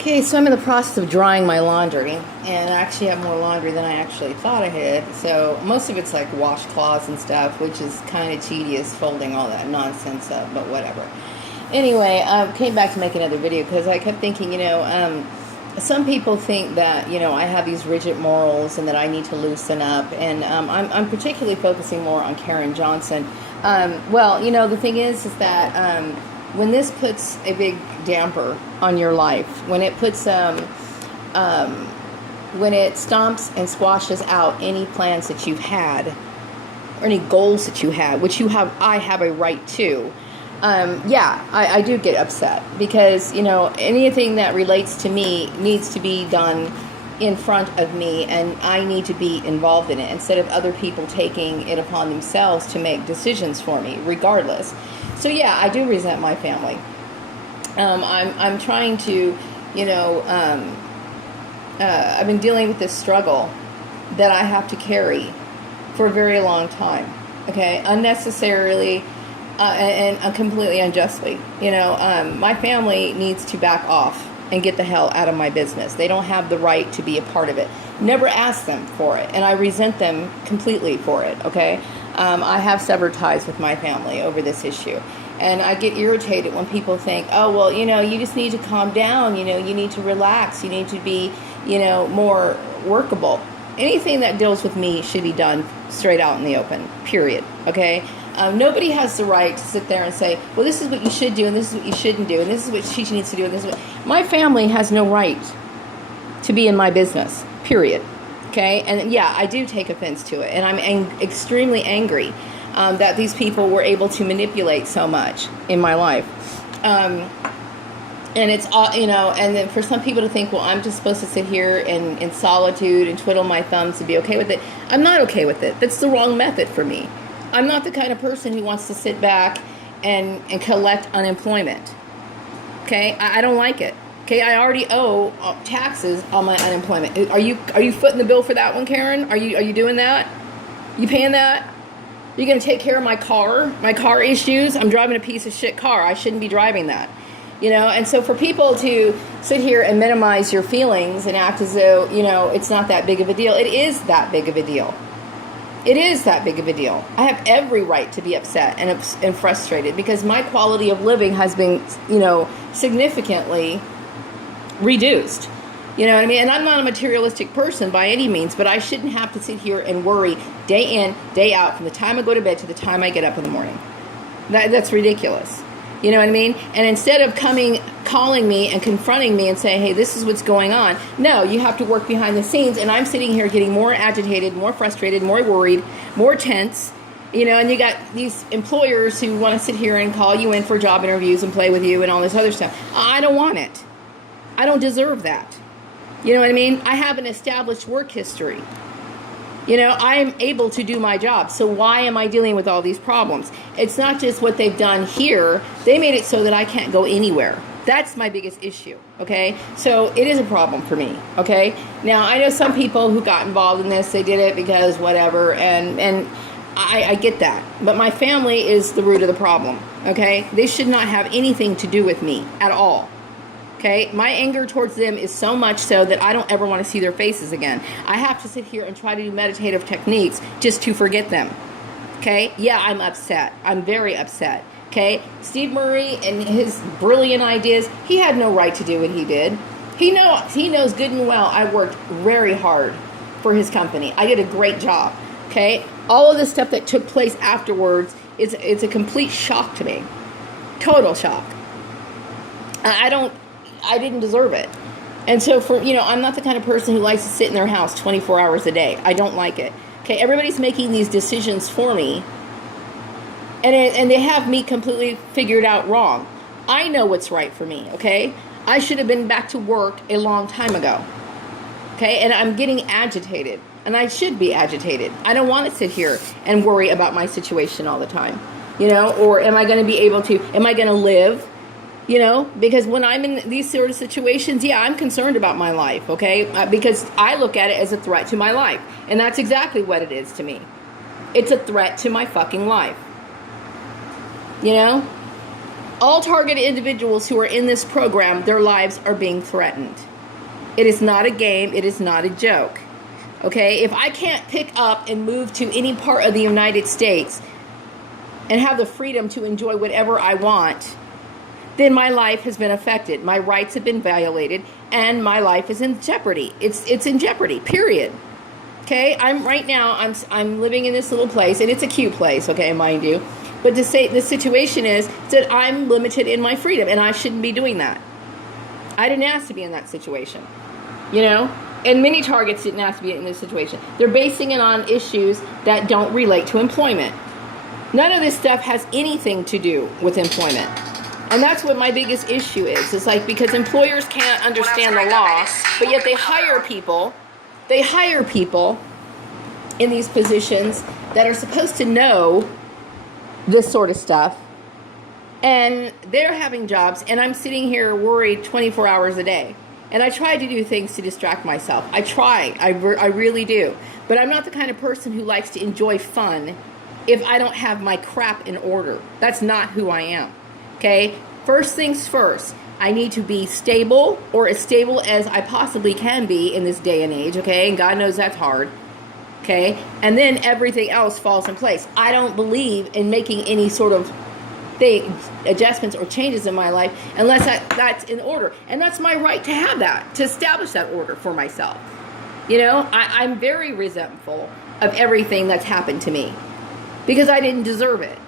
Okay, so I'm in the process of drying my laundry, and I actually have more laundry than I actually thought I had. So most of it's like washcloths and stuff, which is kind of tedious folding all that nonsense up, but whatever. Anyway, I came back to make another video because I kept thinking, some people think that, I have these rigid morals and that I need to loosen up, and I'm particularly focusing more on Karen Johnson. The thing is that when this puts a big damper on your life, when it puts when it stomps and squashes out any plans that you've had or any goals that you had, which I have a right to. I do get upset because, anything that relates to me needs to be done in front of me, and I need to be involved in it instead of other people taking it upon themselves to make decisions for me, regardless. So yeah, I do resent my family. I'm trying to, I've been dealing with this struggle that I have to carry for a very long time. Okay, unnecessarily and completely unjustly. My family needs to back off and get the hell out of my business. They don't have the right to be a part of it. Never asked them for it, and I resent them completely for it. Okay. I have severed ties with my family over this issue. And I get irritated when people think, oh, well, you just need to calm down. You need to relax. You need to be, more workable. Anything that deals with me should be done straight out in the open, period. Okay? Nobody has the right to sit there and say, well, this is what you should do, and this is what you shouldn't do, and this is what she needs to do, and this is what... My family has no right to be in my business, period. Okay? And yeah, I do take offense to it, and I'm extremely angry that these people were able to manipulate so much in my life. And it's, and then for some people to think, well, I'm just supposed to sit here in solitude and twiddle my thumbs and be okay with it. I'm not okay with it. That's the wrong method for me. I'm not the kind of person who wants to sit back and collect unemployment. Okay? I don't like it. Okay, I already owe taxes on my unemployment. Are you footing the bill for that one, Karen? Are you doing that? You paying that? You're going to take care of my car issues? I'm driving a piece of shit car. I shouldn't be driving that. And so for people to sit here and minimize your feelings and act as though, it's not that big of a deal. It is that big of a deal. It is that big of a deal. I have every right to be upset and frustrated because my quality of living has been, significantly reduced. You know what I mean? And I'm not a materialistic person by any means, but I shouldn't have to sit here and worry day in, day out from the time I go to bed to the time I get up in the morning. That's ridiculous. You know what I mean? And instead of calling me and confronting me and saying, hey, this is what's going on. No, you have to work behind the scenes. And I'm sitting here getting more agitated, more frustrated, more worried, more tense. And you got these employers who want to sit here and call you in for job interviews and play with you and all this other stuff. I don't want it. I don't deserve that. You know what I mean? I have an established work history. I'm able to do my job. So why am I dealing with all these problems? It's not just what they've done here. They made it so that I can't go anywhere. That's my biggest issue, okay? So it is a problem for me, okay? Now, I know some people who got involved in this, they did it because whatever, and I get that. But my family is the root of the problem, okay? They should not have anything to do with me at all. Okay, my anger towards them is so much so that I don't ever want to see their faces again. I have to sit here and try to do meditative techniques just to forget them. Okay, yeah, I'm upset. I'm very upset. Okay, Steve Murray and his brilliant ideas, he had no right to do what he did. He knows good and well I worked very hard for his company. I did a great job. Okay, all of this stuff that took place afterwards, it's a complete shock to me. Total shock. I didn't deserve it. And so I'm not the kind of person who likes to sit in their house 24 hours a day. I don't like it. Okay, everybody's making these decisions for me. And they have me completely figured out wrong. I know what's right for me, okay? I should have been back to work a long time ago. Okay, and I'm getting agitated. And I should be agitated. I don't want to sit here and worry about my situation all the time. Or am I going to live? Because when I'm in these sort of situations, yeah, I'm concerned about my life, okay? Because I look at it as a threat to my life. And that's exactly what it is to me. It's a threat to my fucking life. All targeted individuals who are in this program, their lives are being threatened. It is not a game. It is not a joke. Okay? If I can't pick up and move to any part of the United States and have the freedom to enjoy whatever I want, then my life has been affected. My rights have been violated, and my life is in jeopardy. It's in jeopardy, period. Okay? I'm living in this little place, and it's a cute place, okay, mind you. But to say the situation is that I'm limited in my freedom, and I shouldn't be doing that. I didn't ask to be in that situation, you know? And many targets didn't ask to be in this situation. They're basing it on issues that don't relate to employment. None of this stuff has anything to do with employment. And that's what my biggest issue is. It's like, because employers can't understand the law, but yet they hire people in these positions that are supposed to know this sort of stuff, and they're having jobs, and I'm sitting here worried 24 hours a day. And I try to do things to distract myself. I really do. But I'm not the kind of person who likes to enjoy fun if I don't have my crap in order. That's not who I am. Okay? First things first. I need to be stable, or as stable as I possibly can be in this day and age, okay? And God knows that's hard. Okay? And then everything else falls in place. I don't believe in making any sort of adjustments or changes in my life unless that's in order. And that's my right to have that, to establish that order for myself. You know, I'm very resentful of everything that's happened to me because I didn't deserve it.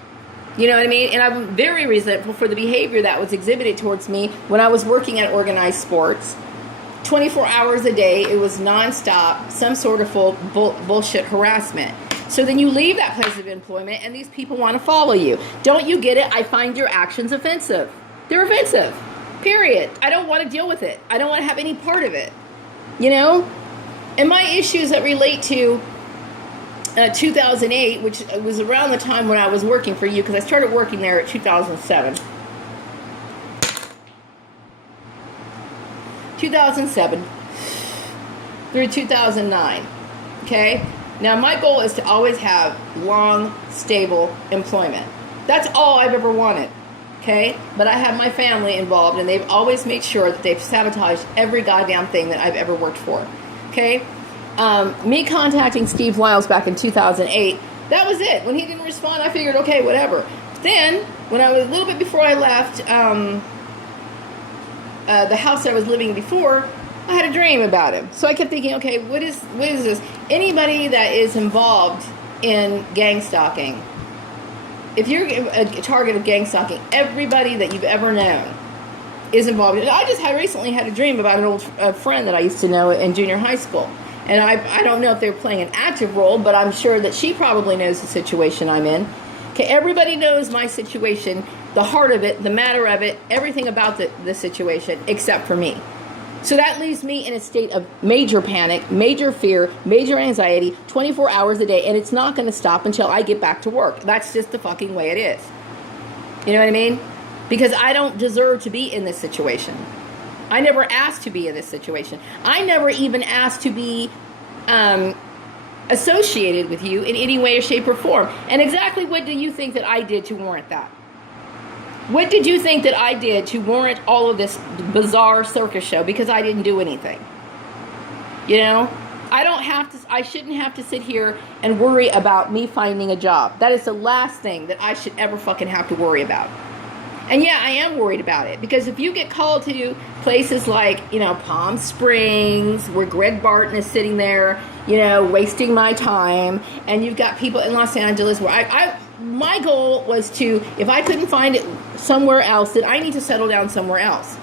You know what I mean? And I'm very resentful for the behavior that was exhibited towards me when I was working at organized sports. 24 hours a day, it was nonstop, some sort of bullshit harassment. So then you leave that place of employment and these people want to follow you. Don't you get it? I find your actions offensive. They're offensive. Period. I don't want to deal with it. I don't want to have any part of it. You know? And my issues that relate to 2008, which was around the time when I was working for you, because I started working there at 2007. 2007 through 2009. Okay? Now, my goal is to always have long, stable employment. That's all I've ever wanted. Okay? But I have my family involved, and they've always made sure that they've sabotaged every goddamn thing that I've ever worked for. Okay? Me contacting Steve Lyles back in 2008, that was it. When he didn't respond, I figured, okay, whatever. Then, when I was a little bit before I left the house I was living in before, I had a dream about him. So I kept thinking, okay, what is this? Anybody that is involved in gang stalking, if you're a target of gang stalking, everybody that you've ever known is involved. I just recently had a dream about an old friend that I used to know in junior high school. And I don't know if they're playing an active role, but I'm sure that she probably knows the situation I'm in. Okay, everybody knows my situation, the heart of it, the matter of it, everything about the situation, except for me. So that leaves me in a state of major panic, major fear, major anxiety, 24 hours a day, and it's not going to stop until I get back to work. That's just the fucking way it is. You know what I mean? Because I don't deserve to be in this situation. I never asked to be in this situation. I never even asked to be associated with you in any way or shape or form. And exactly what do you think that I did to warrant that? What did you think that I did to warrant all of this bizarre circus show? Because I didn't do anything. You know? I shouldn't have to sit here and worry about me finding a job. That is the last thing that I should ever fucking have to worry about. And yeah, I am worried about it. Because if you get called to places like, you know, Palm Springs, where Greg Barton is sitting there, you know, wasting my time, and you've got people in Los Angeles where my goal was to, if I couldn't find it somewhere else, then I need to settle down somewhere else.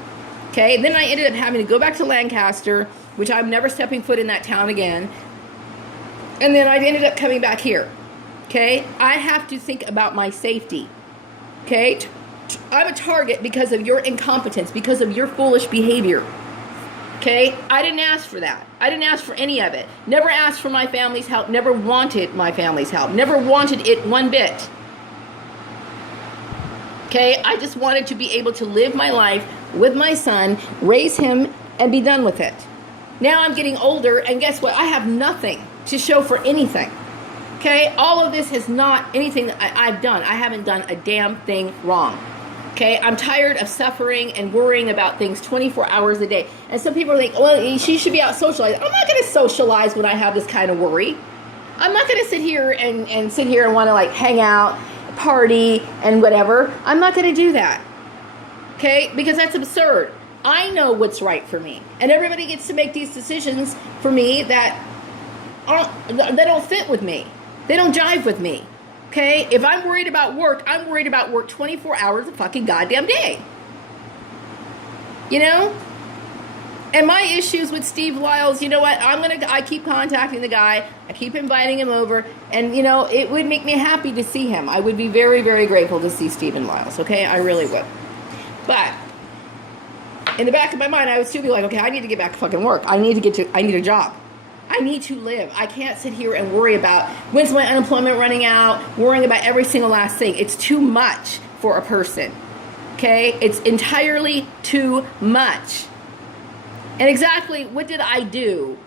Okay? And then I ended up having to go back to Lancaster, which I'm never stepping foot in that town again. And then I ended up coming back here. Okay? I have to think about my safety. Okay? I'm a target because of your incompetence, because of your foolish behavior. Okay? I didn't ask for that. I didn't ask for any of it. Never asked for my family's help. Never wanted my family's help. Never wanted it one bit. Okay? I just wanted to be able to live my life with my son, raise him, and be done with it. Now I'm getting older, and guess what? I have nothing to show for anything. Okay? All of this is not anything that I've done. I haven't done a damn thing wrong. Okay, I'm tired of suffering and worrying about things 24 hours a day. And some people are like, well, she should be out socializing. I'm not going to socialize when I have this kind of worry. I'm not going to sit here and sit here and want to like hang out, party, and whatever. I'm not going to do that. Okay, because that's absurd. I know what's right for me. And everybody gets to make these decisions for me that don't fit with me. They don't jive with me. Okay, if I'm worried about work, I'm worried about work 24 hours a fucking goddamn day. You know? And my issues with Steve Lyles, you know what? I keep contacting the guy. I keep inviting him over. And, you know, it would make me happy to see him. I would be very, very grateful to see Stephen Lyles. Okay, I really would. But in the back of my mind, I would still be like, okay, I need to get back to fucking work. I need a job. I need to live. I can't sit here and worry about when's my unemployment running out, worrying about every single last thing. It's too much for a person. Okay? It's entirely too much. And exactly what did I do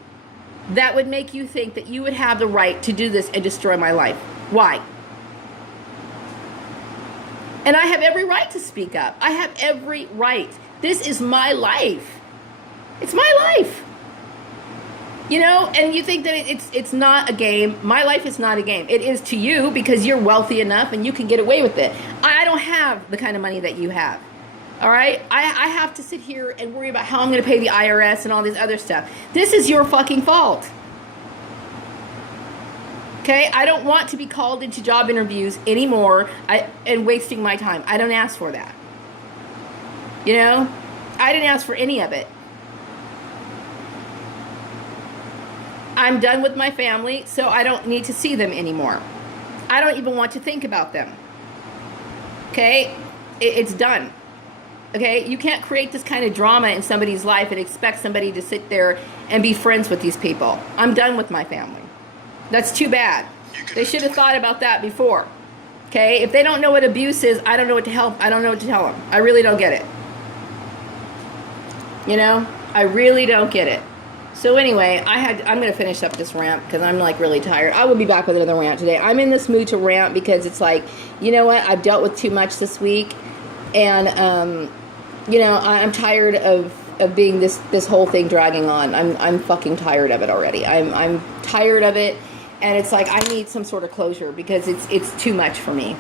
that would make you think that you would have the right to do this and destroy my life? Why? And I have every right to speak up. I have every right. This is my life. It's my life. You know, and you think that it's not a game. My life is not a game. It is to you because you're wealthy enough and you can get away with it. I don't have the kind of money that you have. All right? I have to sit here and worry about how I'm going to pay the IRS and all this other stuff. This is your fucking fault. Okay? I don't want to be called into job interviews anymore and wasting my time. I don't ask for that. You know? I didn't ask for any of it. I'm done with my family, so I don't need to see them anymore. I don't even want to think about them. Okay? It's done. Okay? You can't create this kind of drama in somebody's life and expect somebody to sit there and be friends with these people. I'm done with my family. That's too bad. They should have thought about that before. Okay? If they don't know what abuse is, I don't know what to help. I don't know what to tell them. I really don't get it. You know? I really don't get it. So anyway, I'm going to finish up this rant because I'm like really tired. I will be back with another rant today. I'm in this mood to rant because it's like, you know what? I've dealt with too much this week. And, you know, I'm tired of being this whole thing dragging on. I'm fucking tired of it already. I'm tired of it. And it's like I need some sort of closure because it's too much for me.